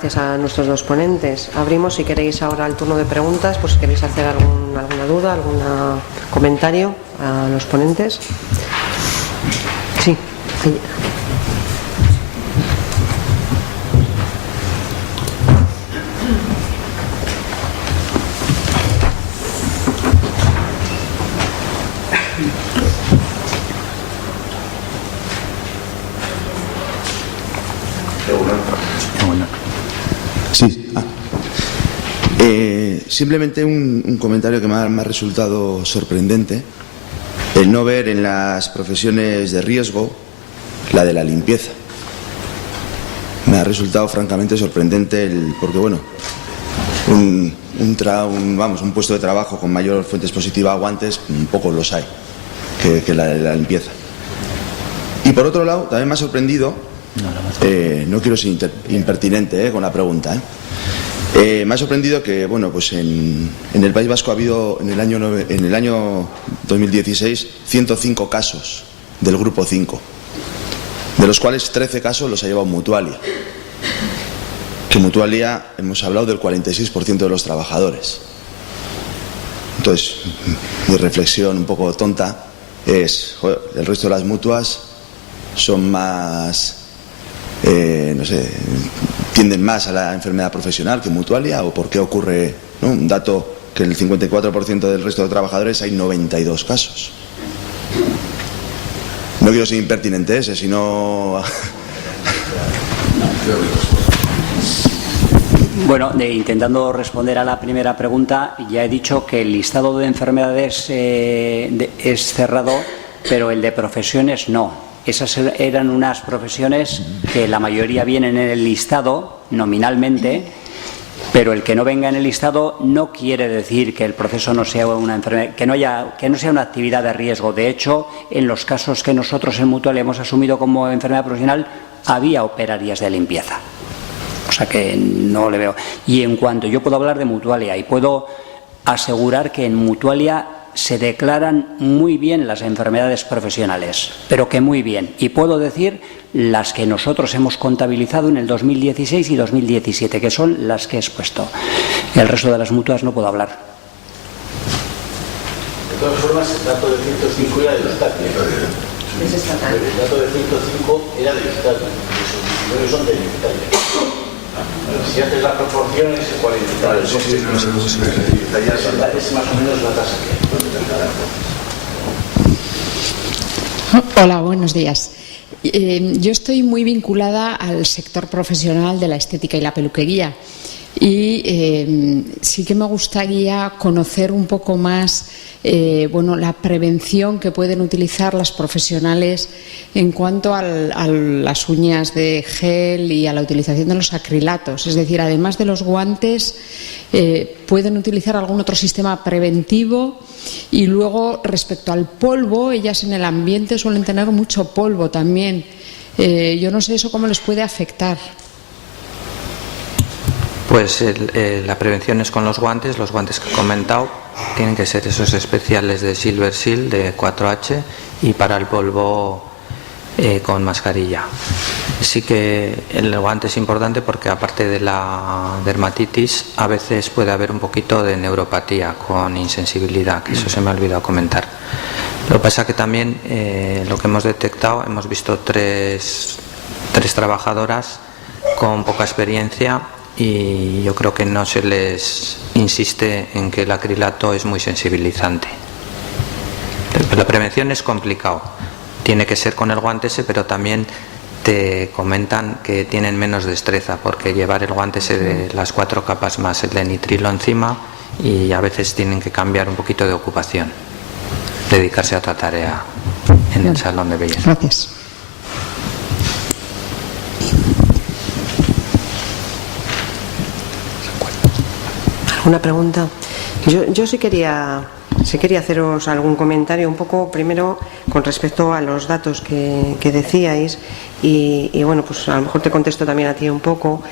Gracias a nuestros dos ponentes. Abrimos, si queréis, ahora el turno de preguntas, por si queréis hacer alguna duda, algún comentario a los ponentes. Sí. Sí. Simplemente un comentario que me ha resultado sorprendente, el no ver en las profesiones de riesgo la de la limpieza. Me ha resultado francamente sorprendente porque bueno, un puesto de trabajo con mayor fuente expositiva a guantes, pocos los hay que la de la limpieza. Y por otro lado, también me ha sorprendido, no quiero ser impertinente con la pregunta, me ha sorprendido que, bueno, pues en el País Vasco ha habido en el año 2016 105 casos del grupo 5, de los cuales 13 casos los ha llevado Mutualia. Que Mutualia, hemos hablado del 46% de los trabajadores. Entonces, mi reflexión un poco tonta es, joder, el resto de las mutuas son más, no sé, tienden más a la enfermedad profesional que Mutualia, o por qué ocurre, ¿no? Un dato que en el 54% del resto de trabajadores hay 92 casos. No quiero ser impertinente sino... Bueno, intentando responder a la primera pregunta, ya he dicho que el listado de enfermedades es cerrado, pero el de profesiones no. Esas eran unas profesiones que la mayoría vienen en el listado nominalmente, pero el que no venga en el listado no quiere decir que el proceso no sea una enfermedad, que no sea una actividad de riesgo. De hecho, en los casos que nosotros en Mutualia hemos asumido como enfermedad profesional, había operarias de limpieza. O sea que no le veo. Y en cuanto yo puedo hablar de Mutualia y puedo asegurar que en Mutualia se declaran muy bien las enfermedades profesionales, pero que muy bien. Y puedo decir las que nosotros hemos contabilizado en el 2016 y 2017, que son las que he expuesto. El resto de las mutuas no puedo hablar. De todas formas, el dato de 105 era del Estado. Es estatal. El dato de 105 era del Estado. Los números son del Estado. Si haces las proporciones, el 40. Es más o menos la tasa que hay. Hola, buenos días. Yo estoy muy vinculada al sector profesional de la estética y la peluquería y sí que me gustaría conocer un poco más la prevención que pueden utilizar las profesionales en cuanto a las uñas de gel y a la utilización de los acrilatos. Es decir, además de los guantes, pueden utilizar algún otro sistema preventivo. Y luego, respecto al polvo, ellas en el ambiente suelen tener mucho polvo también. Yo no sé eso cómo les puede afectar. Pues la prevención es con los guantes que he comentado, tienen que ser esos especiales de Silver Seal, de 4H, y para el polvo con mascarilla. Sí que el guante es importante porque aparte de la dermatitis, a veces puede haber un poquito de neuropatía con insensibilidad, que eso se me ha olvidado comentar. Lo que pasa que también lo que hemos detectado, hemos visto tres trabajadoras con poca experiencia y yo creo que no se les insiste en que el acrilato es muy sensibilizante. La prevención es complicado, tiene que ser con el guante ese, pero también te comentan que tienen menos destreza porque llevar el guante ese de las 4 capas más el de nitrilo encima, y a veces tienen que cambiar un poquito de ocupación, dedicarse a otra tarea en el salón de belleza. Gracias. ¿Alguna pregunta? Yo sí quería Sí quería haceros algún comentario un poco, primero, con respecto a los datos que decíais y bueno, pues a lo mejor te contesto también a ti un poco.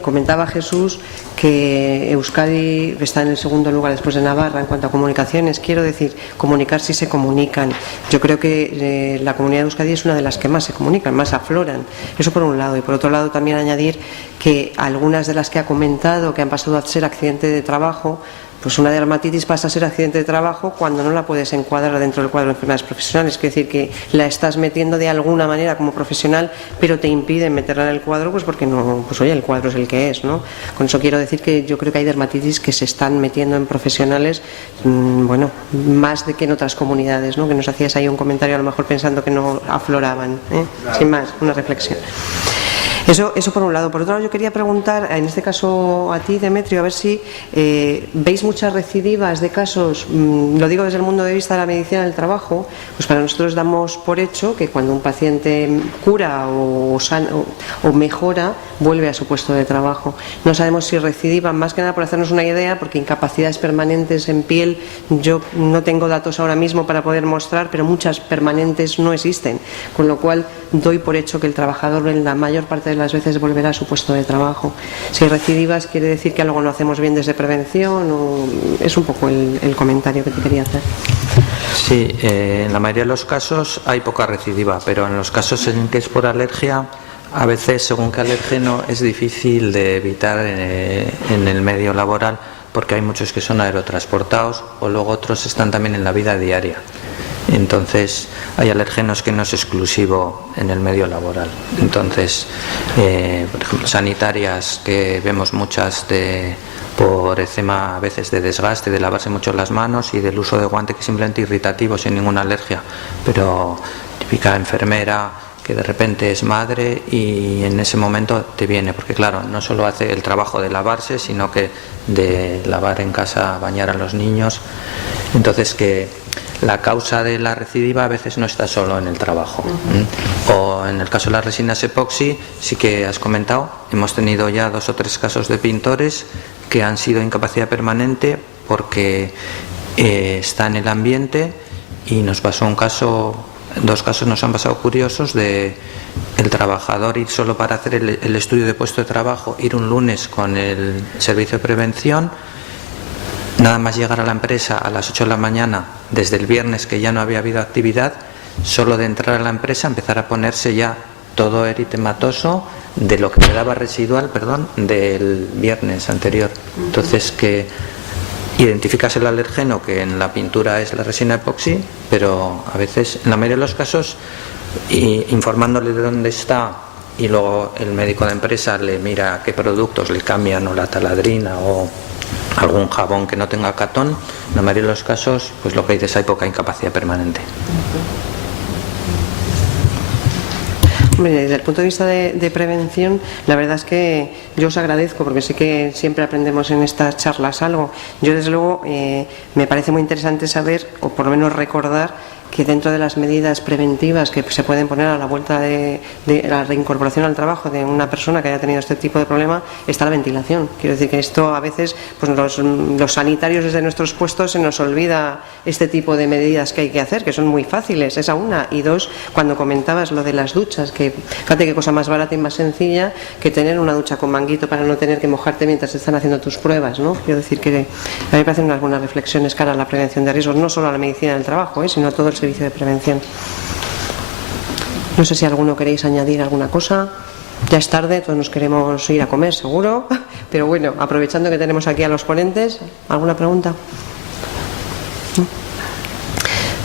Comentaba Jesús que Euskadi está en el segundo lugar después de Navarra en cuanto a comunicaciones. Quiero decir, comunicar si se comunican. Yo creo que la comunidad de Euskadi es una de las que más se comunican, más afloran. Eso por un lado. Y por otro lado también añadir que algunas de las que ha comentado que han pasado a ser accidente de trabajo, pues una dermatitis pasa a ser accidente de trabajo cuando no la puedes encuadrar dentro del cuadro de enfermedades profesionales. Es decir, que la estás metiendo de alguna manera como profesional, pero te impiden meterla en el cuadro, pues porque no, pues oye, el cuadro es el que es, ¿no? Con eso quiero decir que yo creo que hay dermatitis que se están metiendo en profesionales, bueno, más de que en otras comunidades, ¿no? Que nos hacías ahí un comentario a lo mejor pensando que no afloraban, ¿eh? Sin más, una reflexión. Eso por un lado. Por otro lado, yo quería preguntar, en este caso a ti, Demetrio, a ver si veis muchas recidivas de casos, lo digo desde el punto de vista de la medicina del trabajo, pues para nosotros damos por hecho que cuando un paciente cura o mejora, vuelve a su puesto de trabajo. No sabemos si recidivan, más que nada por hacernos una idea, porque incapacidades permanentes en piel, yo no tengo datos ahora mismo para poder mostrar, pero muchas permanentes no existen, con lo cual doy por hecho que el trabajador en la mayor parte de las veces volverá a su puesto de trabajo. Si hay recidivas, quiere decir que algo no hacemos bien desde prevención, o es un poco el comentario que te quería hacer. Sí, en la mayoría de los casos hay poca recidiva, pero en los casos en que es por alergia, a veces según qué alérgeno es difícil de evitar en el medio laboral, porque hay muchos que son aerotransportados o luego otros están también en la vida diaria. Entonces hay alérgenos que no es exclusivo en el medio laboral. Entonces, por ejemplo, sanitarias, que vemos muchas por eczema, a veces de desgaste, de lavarse mucho las manos y del uso de guante, que es simplemente irritativo sin ninguna alergia, pero típica enfermera que de repente es madre y en ese momento te viene, porque claro, no solo hace el trabajo de lavarse, sino que de lavar en casa, bañar a los niños. Entonces que la causa de la recidiva a veces no está solo en el trabajo. O en el caso de las resinas epoxi, sí que has comentado, hemos tenido ya 2 o 3 casos de pintores que han sido incapacidad permanente porque está en el ambiente, y nos pasó un caso, 2 casos nos han pasado curiosos de el trabajador ir solo para hacer el estudio de puesto de trabajo, ir un lunes con el servicio de prevención. Nada más llegar a la empresa a las 8 de la mañana, desde el viernes que ya no había habido actividad, solo de entrar a la empresa empezar a ponerse ya todo eritematoso de lo que quedaba residual, del viernes anterior. Entonces que identificas el alergeno, que en la pintura es la resina epoxi, pero a veces, en la mayoría de los casos, informándole de dónde está, y luego el médico de empresa le mira qué productos le cambian, o la taladrina o algún jabón que no tenga catón. En la mayoría de los casos, pues lo que dices, hay poca incapacidad permanente. Hombre, desde el punto de vista de prevención, la verdad es que yo os agradezco, porque sé que siempre aprendemos en estas charlas algo. Yo, desde luego, me parece muy interesante saber, o por lo menos recordar, que dentro de las medidas preventivas que se pueden poner a la vuelta de la reincorporación al trabajo de una persona que haya tenido este tipo de problema, está la ventilación. Quiero decir que esto a veces, pues los sanitarios desde nuestros puestos se nos olvida este tipo de medidas que hay que hacer, que son muy fáciles, esa una. Y 2, cuando comentabas lo de las duchas, que fíjate qué cosa más barata y más sencilla que tener una ducha con manguito para no tener que mojarte mientras están haciendo tus pruebas, ¿no? Quiero decir que a mí me parecen unas buenas reflexiones cara a la prevención de riesgos, no solo a la medicina del trabajo, sino a todo el servicio de prevención. No sé si alguno queréis añadir alguna cosa. Ya es tarde, todos nos queremos ir a comer, seguro, pero bueno, aprovechando que tenemos aquí a los ponentes, ¿alguna pregunta?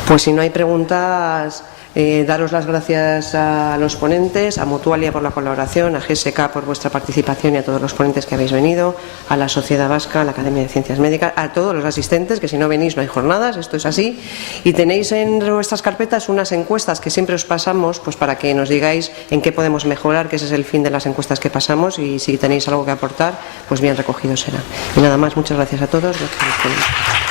Pues si no hay preguntas, daros las gracias a los ponentes, a Mutualia por la colaboración, a GSK por vuestra participación y a todos los ponentes que habéis venido, a la Sociedad Vasca, a la Academia de Ciencias Médicas, a todos los asistentes, que si no venís no hay jornadas, esto es así, y tenéis en vuestras carpetas unas encuestas que siempre os pasamos, pues para que nos digáis en qué podemos mejorar, que ese es el fin de las encuestas que pasamos, y si tenéis algo que aportar, pues bien recogido será. Y nada más, muchas gracias a todos. Gracias a los ponentes.